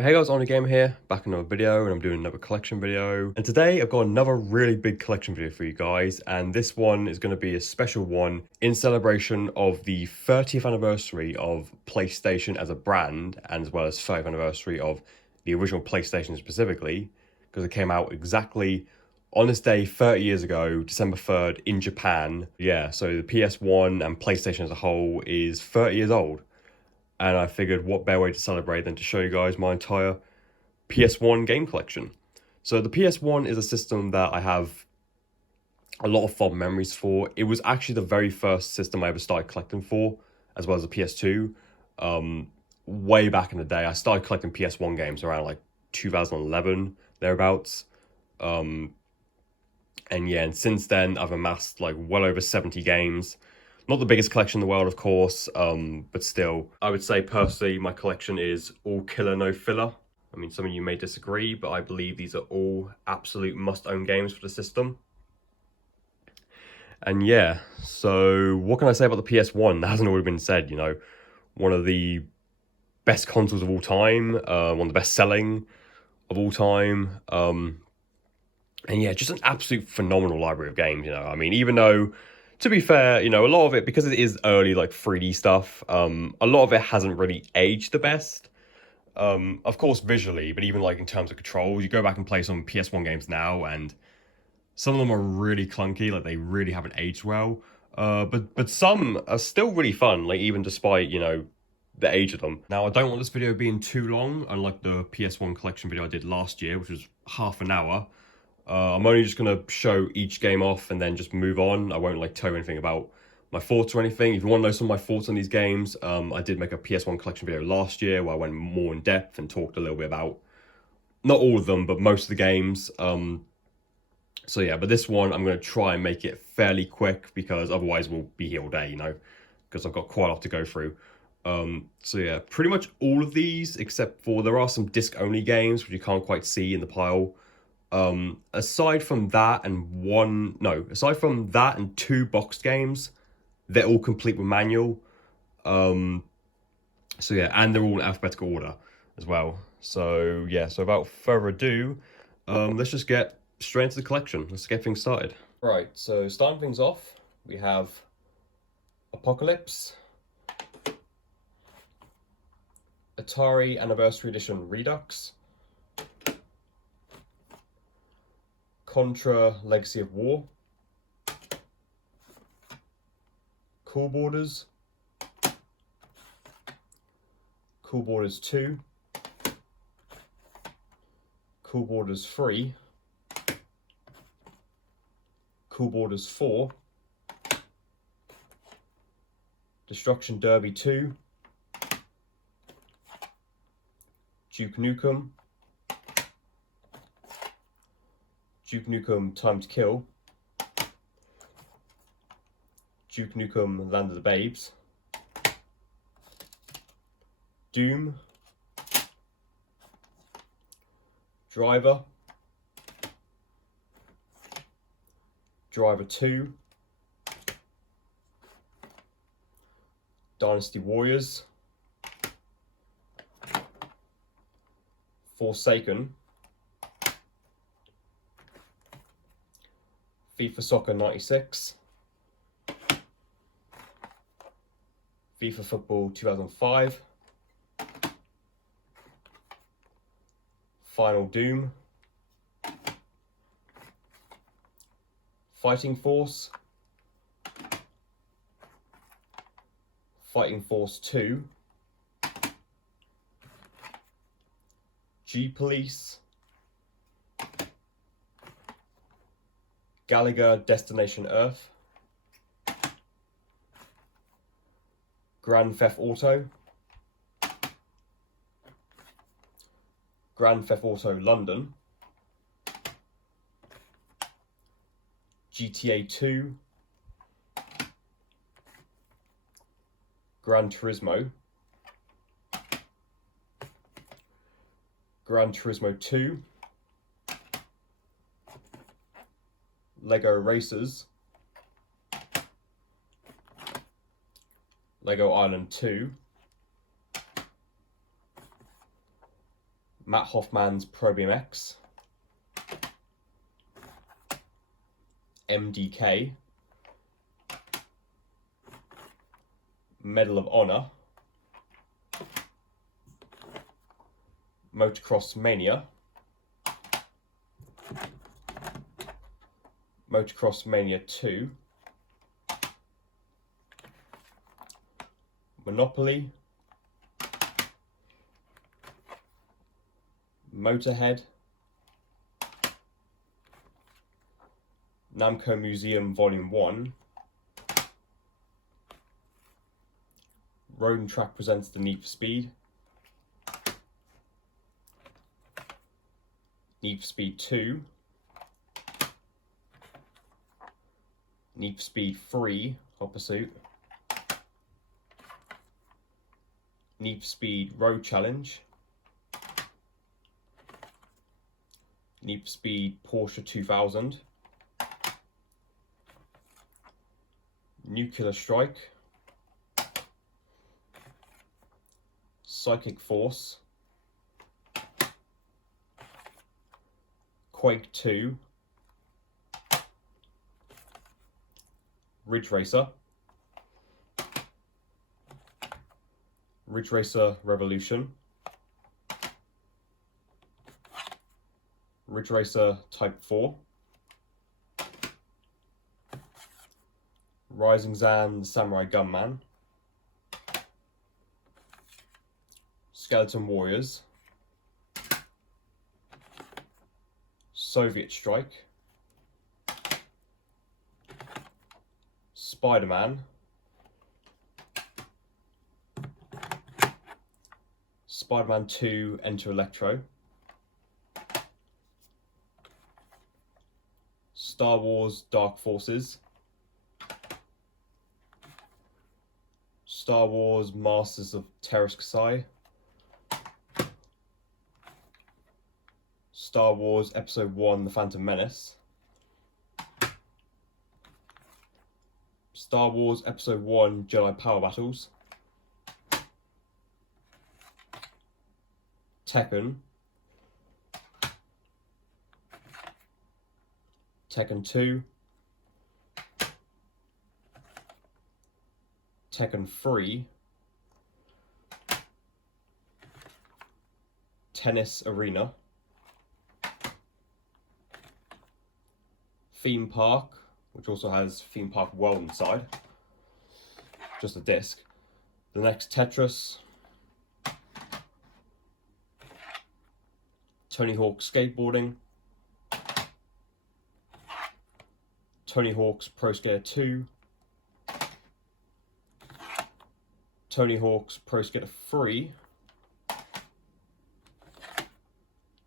Hey guys, Only Gamer here, back in another video, and I'm doing another collection video. And today I've got another really big collection video for you guys, and this one is going to be a special one in celebration of the 30th anniversary of PlayStation as a brand, and as well as 30th anniversary of the original PlayStation specifically, because it came out exactly on this day 30 years ago, December 3rd, in Japan. Yeah, so the PS1 and PlayStation as a whole is 30 years old. And I figured what better way to celebrate than to show you guys my entire PS1 game collection. So the PS1 is a system that I have a lot of fond memories for. It was actually the very first system I ever started collecting for, as well as the PS2. Way back in the day, I started collecting PS1 games around like 2011, thereabouts. And yeah, and since then I've amassed like well over 70 games. Not the biggest collection in the world, of course, but still, I would say personally my collection is all killer, no filler. I mean, some of you may disagree, but I believe these are all absolute must-own games for the system. And yeah, so what can I say about the PS1 that hasn't already been said? You know, one of the best consoles of all time, one of the best selling of all time. And yeah, just an absolute phenomenal library of games, you know. I mean, even though, to be fair, you know, a lot of it, because it is early, like 3D stuff, a lot of it hasn't really aged the best. Of course, visually, but even like in terms of controls, you go back and play some PS1 games now, and some of them are really clunky, like they really haven't aged well. But some are still really fun, like even despite, you know, the age of them. Now, I don't want this video being too long, unlike the PS1 collection video I did last year, which was half an hour. I'm only just going to show each game off and then just move on. I won't like tell you anything about my thoughts or anything. If you want to know some of my thoughts on these games, I did make a PS1 collection video last year where I went more in depth and talked a little bit about, not all of them, but most of the games. So yeah, but this one I'm going to try and make it fairly quick because otherwise we'll be here all day, you know, because I've got quite a lot to go through. So yeah, pretty much all of these, except for there are some disc-only games which you can't quite see in the pile. Aside from that aside from that and two boxed games, they're all complete with manual. So yeah, and they're all in alphabetical order as well. So yeah, so without further ado, let's just get straight into the collection. Let's get things started. Right, so starting things off, we have Apocalypse, Atari Anniversary Edition Redux, Contra Legacy of War, Cool Borders, Cool Borders 2, Cool Borders 3, Cool Borders 4, Destruction Derby 2, Duke Nukem, Duke Nukem Time to Kill, Duke Nukem Land of the Babes, Doom, Driver, Driver 2, Dynasty Warriors, Forsaken, FIFA Soccer 96, FIFA Football 2005, Final Doom, Fighting Force, Fighting Force 2, G-Police, Gallagher Destination Earth, Grand Theft Auto, Grand Theft Auto London, GTA 2, Gran Turismo, Gran Turismo 2, Lego Racers, Lego Island 2, Matt Hoffman's Pro BMX, MDK, Medal of Honor, Motocross Mania, Motocross Mania 2, Monopoly, Motorhead, Namco Museum Volume 1, Road and Track presents The Need for Speed, Need for Speed 2, Need for Speed 3, Hot Pursuit, Need for Speed Road Challenge, Need for Speed Porsche 2000, Nuclear Strike, Psychic Force, Quake 2, Ridge Racer, Ridge Racer Revolution, Ridge Racer Type 4, Rising Zan Samurai Gunman, Skeleton Warriors, Soviet Strike, Spider-Man, Spider-Man 2 Enter Electro, Star Wars Dark Forces, Star Wars Masters of Teräs Käsi, Star Wars Episode 1 The Phantom Menace, Star Wars Episode 1 Jedi Power Battles, Tekken, Tekken 2, Tekken 3, Tennis Arena, Theme Park, which also has Theme Park World inside, just a disc. The next Tetris, Tony Hawk Skateboarding, Tony Hawk's Pro Skater 2, Tony Hawk's Pro Skater 3,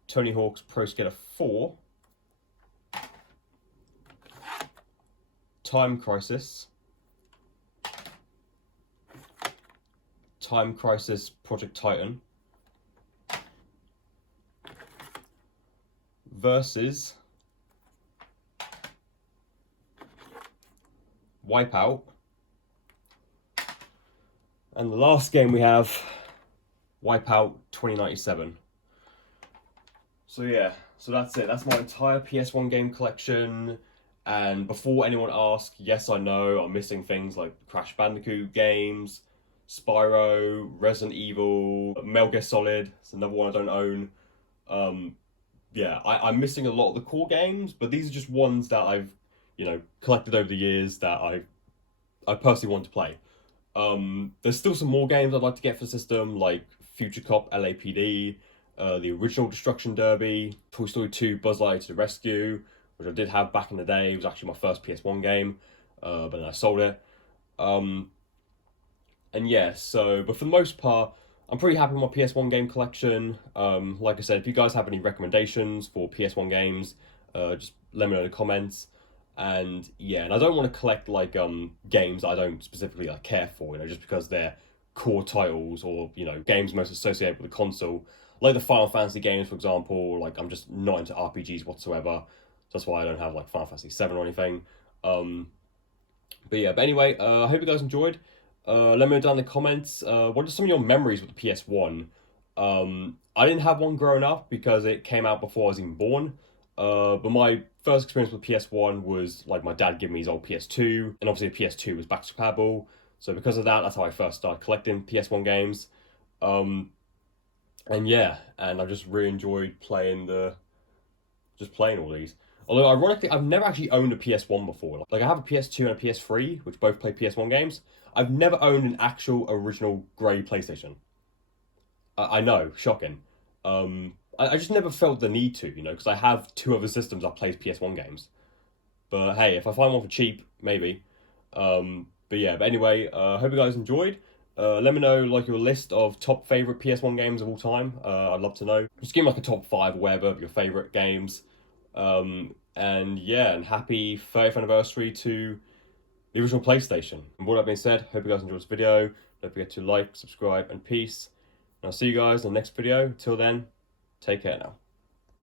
Tony Hawk's Pro Skater 4, Time Crisis, Time Crisis Project Titan, versus Wipeout, and the last game we have, Wipeout 2097. So yeah, so that's it. That's my entire PS1 game collection. And before anyone asks, yes, I know I'm missing things like Crash Bandicoot games, Spyro, Resident Evil, Metal Gear Solid. It's another one I don't own. Yeah, I'm missing a lot of the core games, but these are just ones that I've, collected over the years that I personally want to play. There's still some more games I'd like to get for the system, like Future Cop LAPD, the original Destruction Derby, Toy Story 2 Buzz Lightyear to the Rescue, which I did have back in the day. It was actually my first PS1 game, but then I sold it. And yeah, but for the most part, I'm pretty happy with my PS1 game collection. Like I said, if you guys have any recommendations for PS1 games, just let me know in the comments. And yeah, and I don't want to collect games I don't specifically care for, just because they're core titles or games most associated with the console, like the Final Fantasy games, for example. I'm just not into RPGs whatsoever. That's why I don't have Final Fantasy 7 or anything. But anyway, I hope you guys enjoyed. Let me know down in the comments, what are some of your memories with the PS1? I didn't have one growing up because it came out before I was even born. But my first experience with PS1 was like my dad giving me his old PS2, and obviously the PS2 was backwards compatible. So because of that, that's how I first started collecting PS1 games. Um, and yeah, and I just really enjoyed playing all these. Although ironically, I've never actually owned a PS1 before. Like I have a PS2 and a PS3, which both play PS1 games. I've never owned an actual original grey PlayStation. I know, shocking. I just never felt the need to, because I have two other systems that plays PS1 games. But hey, if I find one for cheap, maybe. But anyway, hope you guys enjoyed. Let me know like your list of top favorite PS1 games of all time. I'd love to know. Just give me like a top five or whatever of your favorite games. And yeah, and happy 30th anniversary to the original PlayStation. And with that being said, hope you guys enjoyed this video. Don't forget to like, subscribe, and peace. And I'll see you guys in the next video. Till then, take care now.